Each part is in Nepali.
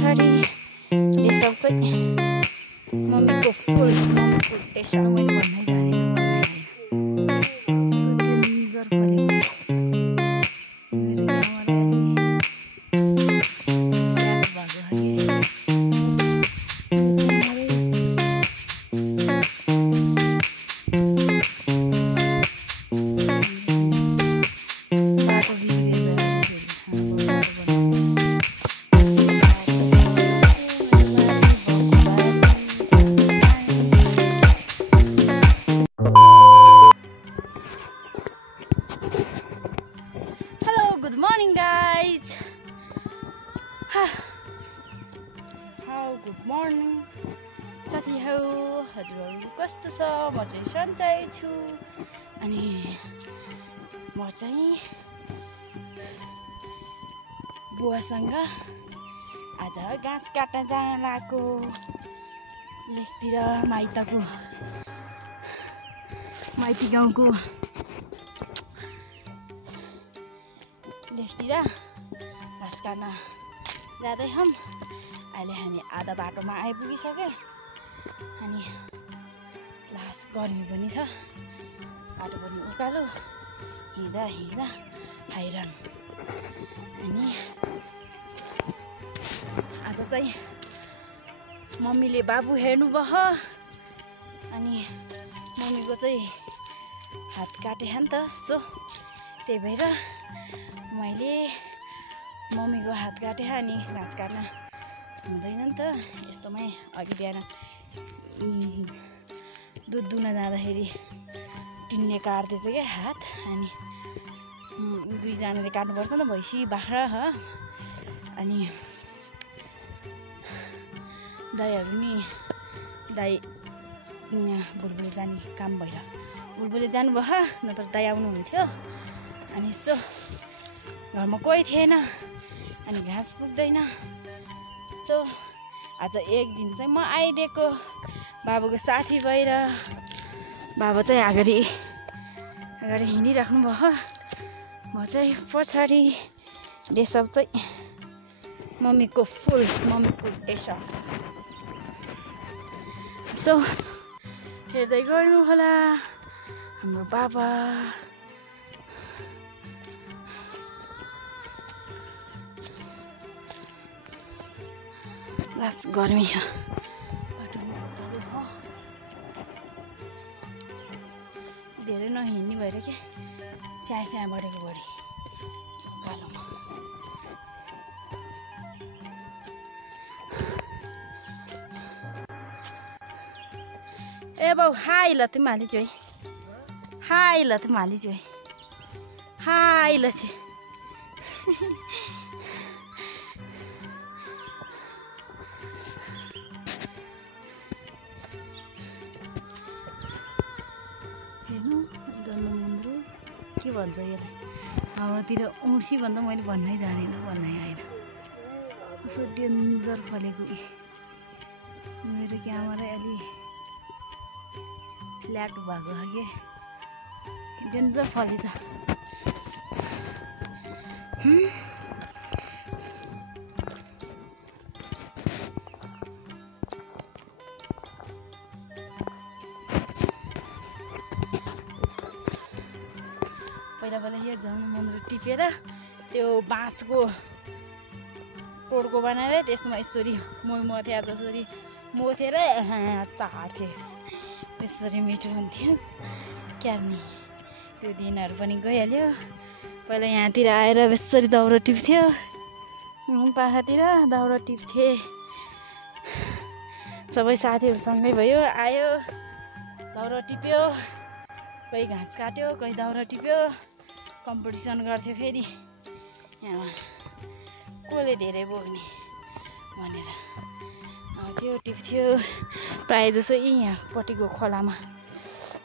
पछाडि डिस आउट चाहिँ मम्मीको फुल टेस्ट मैले भन्नै जानेन यसो डेन्जर फलेको मेरो क्यामेरा गुड मर्निङ साथीहरू, हजुरहरू कस्तो छ? म चाहिँ सन्चै छु। अनि म चाहिँ बुवासँग आज घाँस काट्न जान लागेको लेकतिर माइती गाउँको लेकतिर घाँस काट्न जाँदै हम। अहिले हामी आधा बाटोमा आइपुगिसक्यो। अनि लास्ट गर्मी पनि छ, बाटो पनि उकालो, हिँड्दा हैरान। अनि आज चाहिँ मम्मीले बाबु हेर्नु भयो। अनि मम्मीको चाहिँ हात काटे नि त, सो त्यही भएर मैले मम्मीको हात काटे। अनि घाँस काट्न हुँदैन नि त यस्तोमै। अघि बिहान दुध दुहुन जाँदाखेरि टिन्ने काट्दैछ क्या हात। अनि दुईजनाले काट्नुपर्छ नि त, भैँसी बाख्रा ह। अनि दाइहरू नि दाइ बुलबुले जाने काम भएर बुलबुले जानुभयो, नत्र दाइ आउनुहुन्थ्यो। अनि यसो घरमा कोही थिएन, अनि घाँस पुग्दैन। सो आज एक दिन चाहिँ म आइदिएको बाबुको साथी भएर। बाबा चाहिँ अगाडि हिँडिराख्नु भयो, म चाहिँ पछाडि डेसअप चाहिँ मम्मीको डेसअप। सो हेर्दै गर्नु होला हाम्रो बाबा। लास गर्मी हो, धेरै नहिँड्ने भएर क्या स्या बढेको बढी कालोमा। ए बाउ हाई ल तिमी हालिछु है, हाई ल तिमी हालिछु है, हाई ल चाहिँ के भन्छ यसलाई? हाम्रोतिर औँसी भन्दा मैले भन्नै जानेन, भन्नै आएन। कस्तो डेन्जर फलेको। मेरो क्यामेरा अलि फ्ल्याट भएको छ कि डेन्जर फलेछ। पहिला यहाँ जाउँ मन्दिर टिपेर त्यो बाँसको टोड्को बनाएर त्यसमा यसरी मोथे जसरी मोथेर चाट्थे, त्यसरी मिठो हुन्थ्यो क्यार्नी। त्यो दिनहरू पनि गइहाल्यो। पहिला यहाँतिर आएर यसरी दाउरा टिप्थ्यो, पाखातिर दाउरा टिप्थे। सबै साथीहरूसँगै भयो, आयो दाउरा टिप्यो, कोही घाँस काट्यो, कोही दाउरा टिप्यो, कम्पिटिसन गर्थ्यो। फेरि यहाँ कसले धेरै बोक्ने भनेर आउँथ्यो, टिप्थ्यो। प्रायः जसो यहाँपट्टिको खोलामा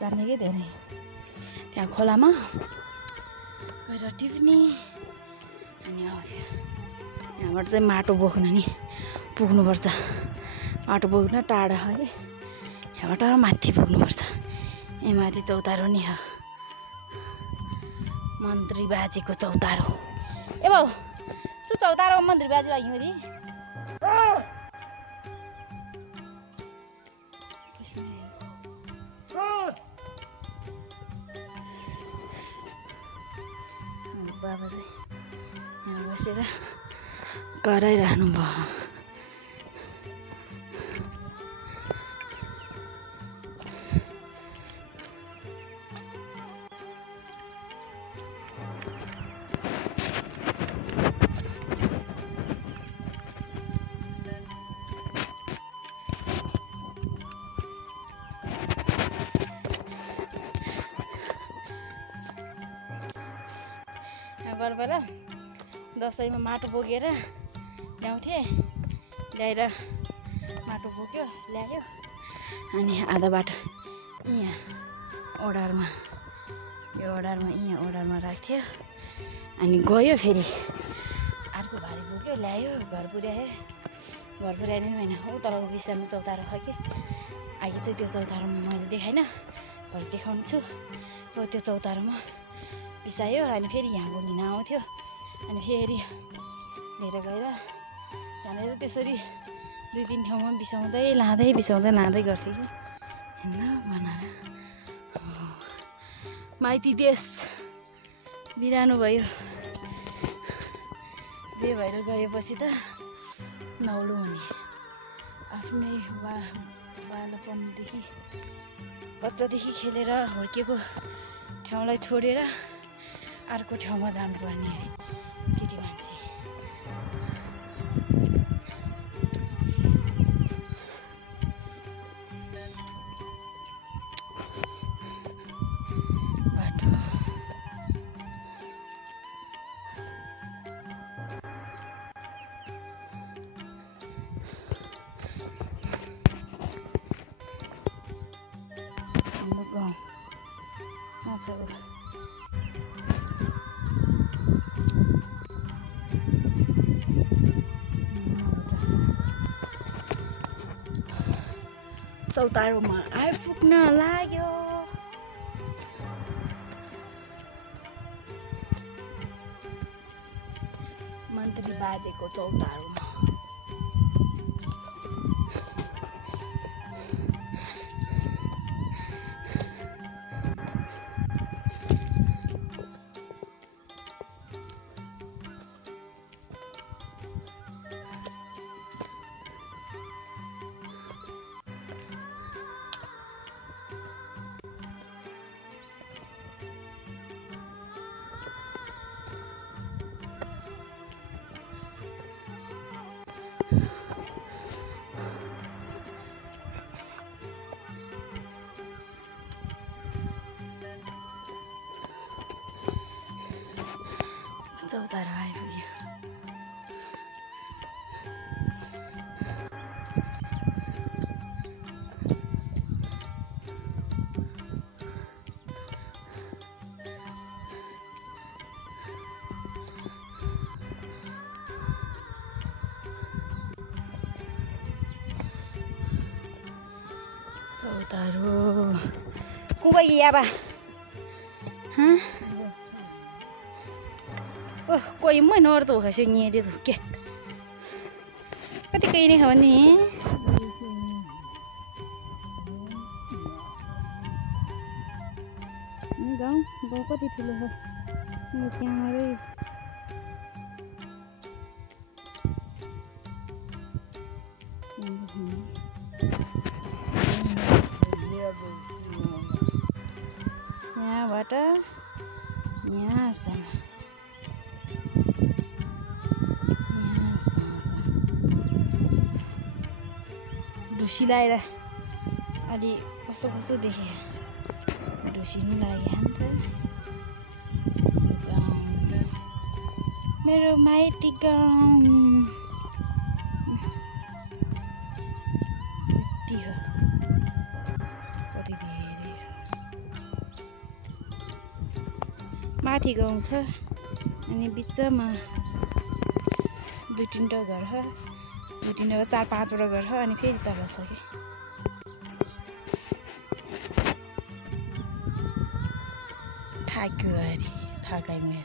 जान्थ्यो कि धेरै, त्यहाँ खोलामा गएर टिप्ने। अनि आउँथ्यो। यहाँबाट चाहिँ माटो बोक्न नि पुग्नुपर्छ, माटो बोक्न टाढा हो कि, यहाँबाट माथि पुग्नुपर्छ। यहाँ माथि चौतारो नि हो, मन्त्री बाजीको चौतारो। ए बाउ त्यो चौतारो मन्त्री बाजीलाई हिँड्यो बाबा चाहिँ यहाँ बसेर कराइरहनु भयो। बरबर दसैँमा माटो बोकेर ल्याउँथे, ल्याएर माटो बोक्यो ल्यायो, अनि आधा बाटो यहाँ ओडारमा यो ओडारमा राख्थ्यो, अनि गयो फेरि अर्को भारी बोक्यो ल्यायो घर पुर्यायो नि होइन। ऊ तलको बिस्तारमा चौतारो खक्यो, अघि चाहिँ त्यो चौतारोमा मैले देखाइनँ, भरे देखाउनु छु। हो त्यो चौतारोमा बिसायो, अनि फेरि यहाँ लिन आउँथ्यो, अनि फेरि लिएर गएर त्यहाँनिर त्यसरी 2-3 ठाउँमा बिसाउँदै लाँदै गर्थ्यो कि होइन। बनाएर माइती देश बिरानो भयो, बिहे भएर गएपछि त नौलो हुने, आफ्नै बालपनदेखि बच्चादेखि खेलेर हुर्केको ठाउँलाई छोडेर अर्को ठाउँमा जानुपर्ने अरे केटी मान्छे। बाटो हाम्रो गाउँ माछा चौतारोमा आइपुग्न लाग्यो। मन्त्री बाजेको चौतारोमा चौतारो आइपुग्यो। चौतारो कुबा याबा हाँ ओह कोई मैं नोर तो कैसे नहीं दे तो क्या कति कहीं नहीं होनी गाँव कति ठुलो हो त्यहाँ हरे यहाँबाट यहाँसम्म ढुसी लगाएर अलि कस्तो देखे ढुसी नि लाग्यो नि त। मेरो माइती गाउँ यति हो, कति धेरै माथि गाउँ छ, अनि बिचमा 2-3 घर छ, 4-5वटा घर छ, अनि फेरि तल छ कि थाक्यो अरे थाकाइमा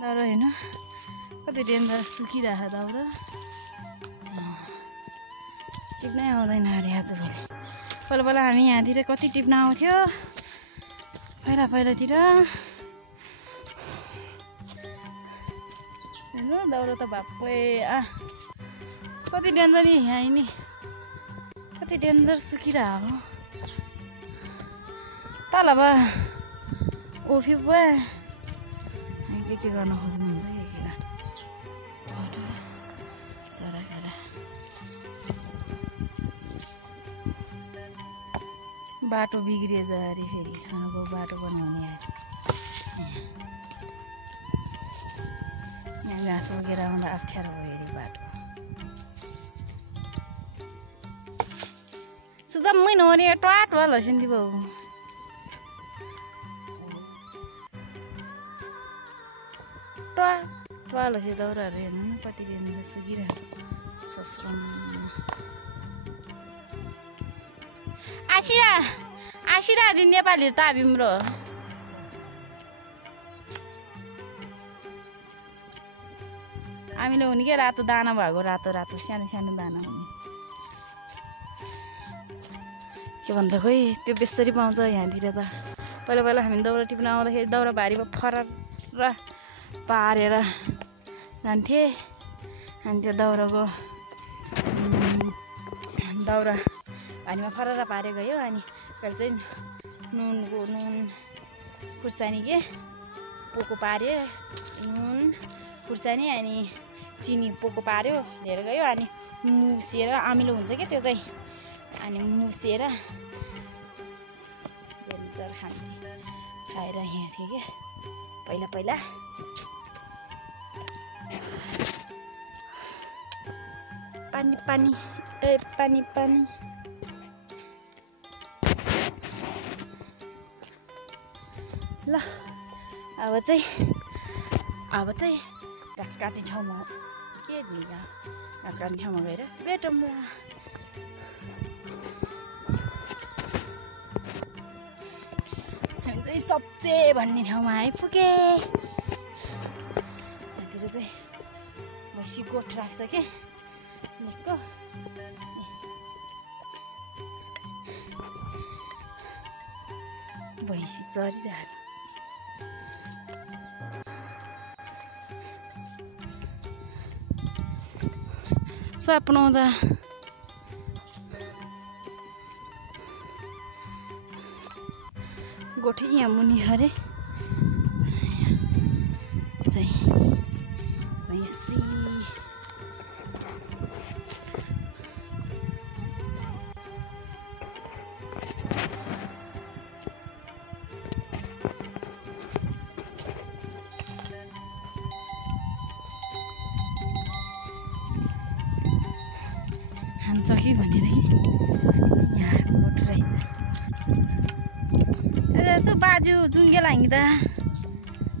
दाउरा हेर्न कति डेन्जर सुकिरहेछ दाउरा टिप्नै आउँदैन अरे आजभोलि पहिला पहिला हामी यहाँतिर कति टिप्न आउँथ्यो पहिलातिर हेर्नु दाउरा त भाप्पै कति डेन्जर नि यहाँ नि कति डेन्जर सुकिरहेको तल भए ओफ्यो भयो के गर्न खोज्नुहुन्छ के चरा खाएर बाटो बिग्रिएछ अरे फेरि खानुको बाटो पनि हुने अरे यहाँ घाँस उगेर आउँदा अप्ठ्यारो भयो अरे बाटो सुजम्मै नहुने टाट भयो लसिन्दी बाउ टुवालो चाहिँ दाउराहरू हेर्नु न कति डेन्जर सुकिरहेको सस्रम आसिरा दिन नेपालीहरू त बिम्रो हामीले हुने के रातो दाना भएको रातो सानो सानो दाना हुने के भन्छ खोइ त्यो बेसरी पाउँछ यहाँतिर त पहिला पहिला हामी दाउरा टिप्न आउँदाखेरि दाउरा भारीमा फरार पारेर जान्थे अनि त्यो दाउरा भारीमा फरार पारे गयो अनि कहिले चाहिँ नुन खुर्सानी के पोको पार्यो नुन खुर्सानी अनि चिनी पोको पार्यो लिएर गयो अनि मुसेर अमिलो हुन्छ क्या त्यो चाहिँ अनि मुसेर डेन्जर खाएर हिँड्थ्यो क्या पहिला पानी ल अब चाहिँ घाँस काट्ने ठाउँमा के दिगा घाँस काट्ने ठाउँमा गएर भेटौँ ल हामी चाहिँ सब्जे भन्ने ठाउँमा आइपुगे यहाँतिर चाहिँ भैँसी गोठ राख्छ के निको भैँसी चरिरहेको स्वप्न आउँछ गोठी यहाँ मुनि अरे चाहिँ भैँसी हान्छ कि भनेर कि यहाँ मोटर रहेछ यसो बाजु जुङ्गे लागिँ त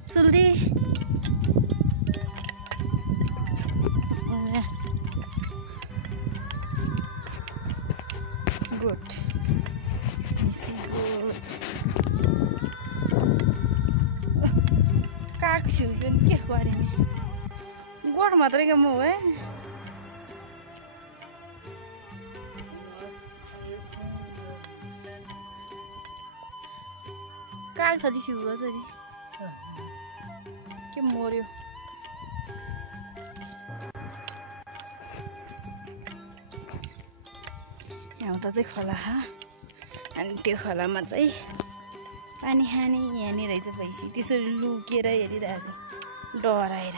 सुल्दी गोठ काग छु के गरेँ गोठ मात्रै म है काग छ सिउ छ नि के मर्यो यहाँ उता चाहिँ खोला अनि त्यो खोलामा चाहिँ पानी खाने यहाँनिर रहेछ भैँसी त्यसरी लुकेर हेरिरहेको डराएर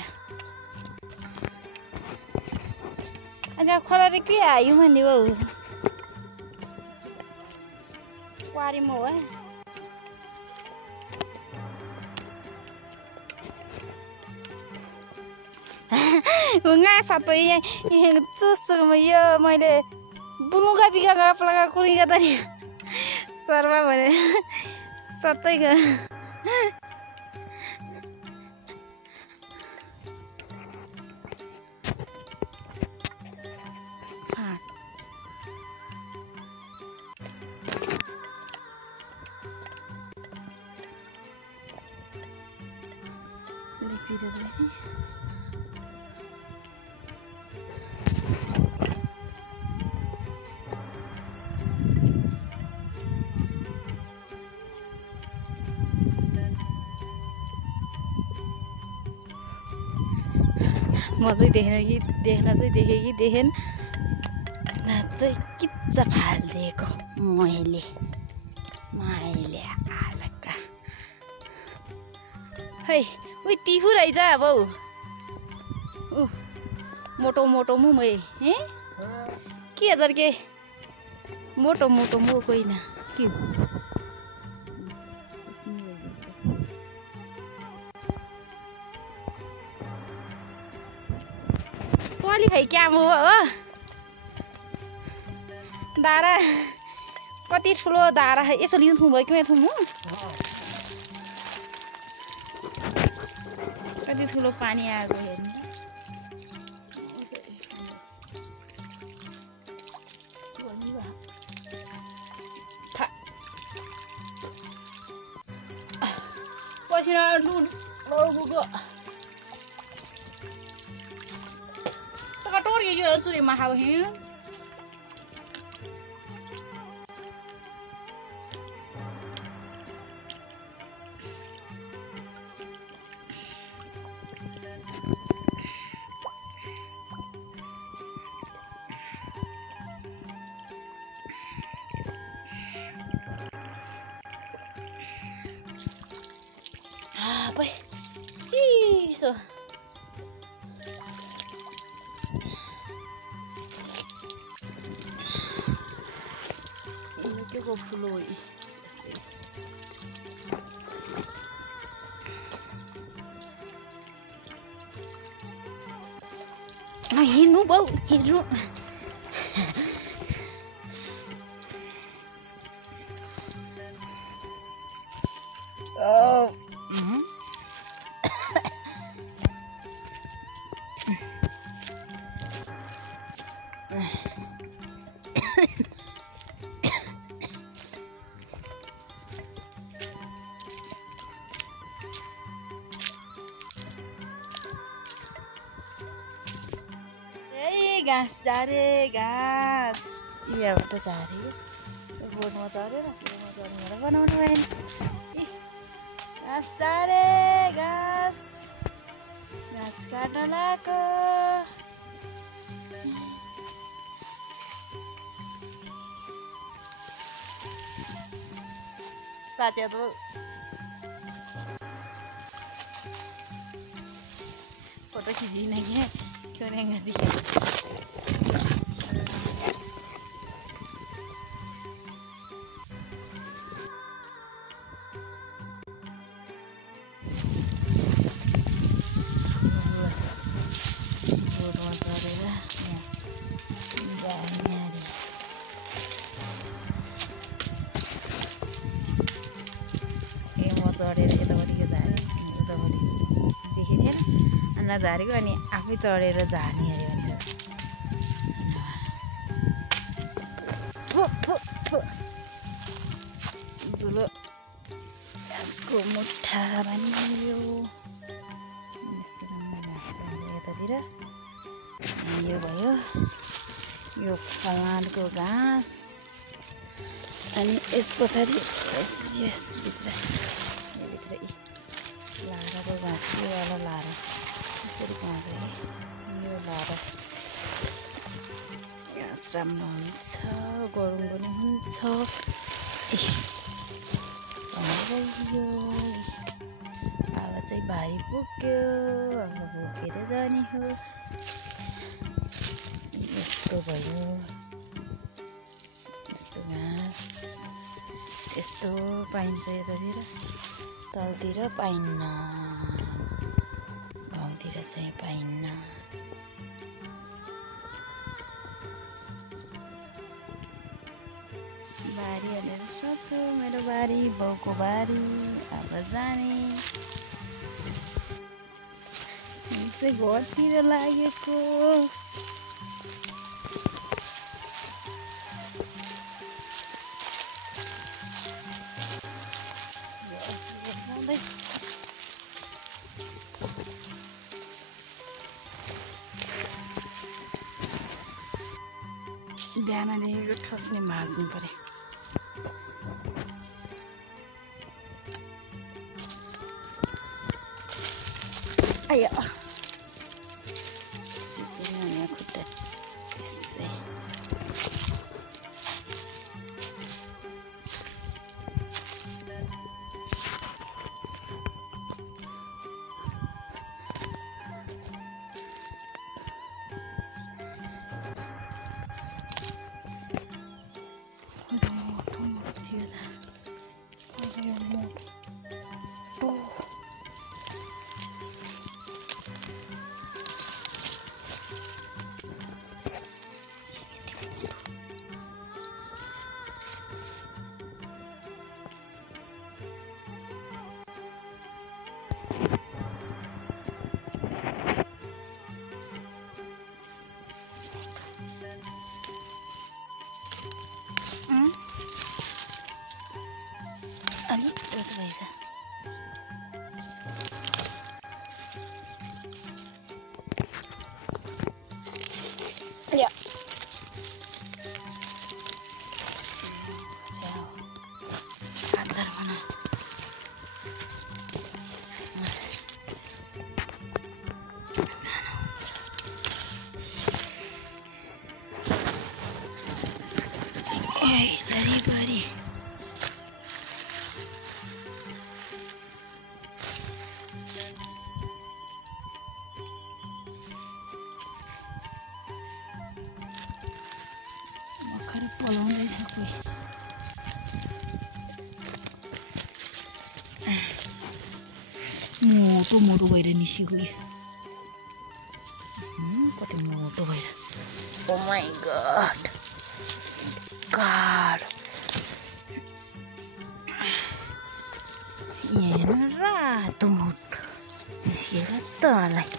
आज खोला रे के आयो भन्ने बाउ पारी म है हुँगा सबै चुसमा यो मैले बुनुगा बिगा पलगा कुरिगा त नि सर्वा भने सतैको एकतिर चाहिँ म चाहिँ देख्न चाहिँ देखेँ कि देखेन चाहिँ किच्चा फालिदिएको मैले हालका है उही तिफु रहेछ अब मोटो मोटो मु मै हे के हजार के मोटो मोटो मु कोही न के कली खाइ क्या मु हो दारा कति ठुलो दारा यसो लिनु थुम भयो कि थुम कति ठुलो पानी आएको हेर्नु पसिना लौगुको टोर यो चुरी माखा भयो चिसो के को फुलो हिँड्नु बाउ हिँड्नु घाँस झारे घाँस यहाँबाट झारे बोर्डमा चढेर बोर्डमा चढेर बनाउनु भएन घाँस झारे घाँस घाँस काट्न लगाएको साँच्चै त फोटो खिचिन क्या क्यों नहीं दिखे चढेर यतापट्टिको झारे यतापट्टि देखेको थिएन नझारेको अनि आफै चढेर झार्ने अरे भनेर ठुलो घाँसको मुठा बनियो यस्तो राम्रो घाँस बन्छ यतातिर यो भयो यो फलामको घाँस अनि यस पछाडि यसभित्र लाराको घाँस यो वाला लारा यसरी पाउँछ कि यो लारा घाँस राम्रो हुन्छ गरौँ पनि हुन्छ यो अब चाहिँ भारी पुग्यो अब बोकेर जाने हो यस्तो भयो यस्तो घाँस यस्तो पाइन्छ यतातिर तलतिर पाइन्न गाउँतिर चाहिँ पाइन्न बारी हालेर सक्यो मेरो बारी बाउको बारी अब जाने चाहिँ घरतिर लागेको Bye. बिहानदेखिको ठोस्ने माझ्नु पर्यो आया चुपिने खुट्टा त्यसै अलिक त्यसो भएछ या जाओ अचार बना बड़ी पलाउँदैछ कोही मोटो मोटो भएर निस्केको कति मोटो भएर ओ माई गॉड गॉड यहाँ रातो मोटो निस्केर तँलाई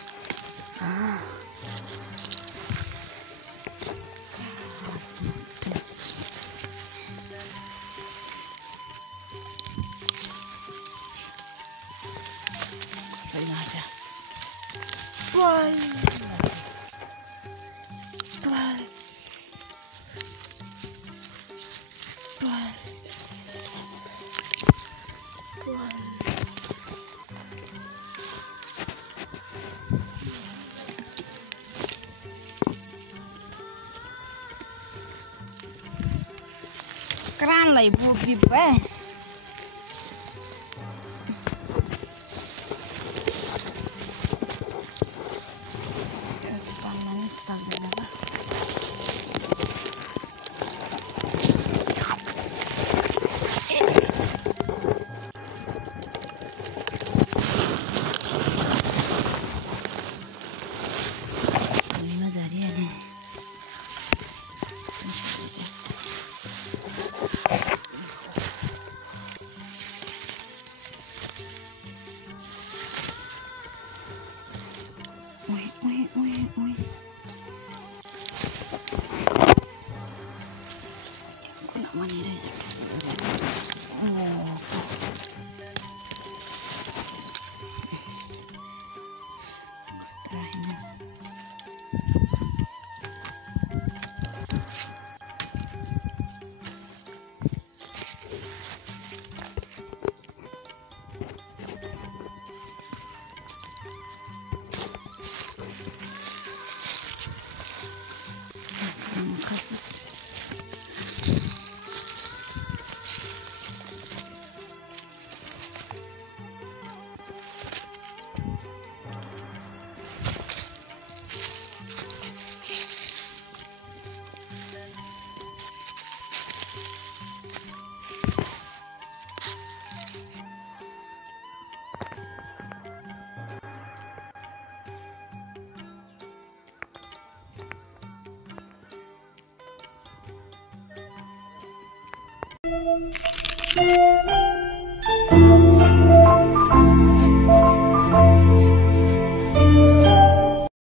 Kranlai bubi ba. Thank you.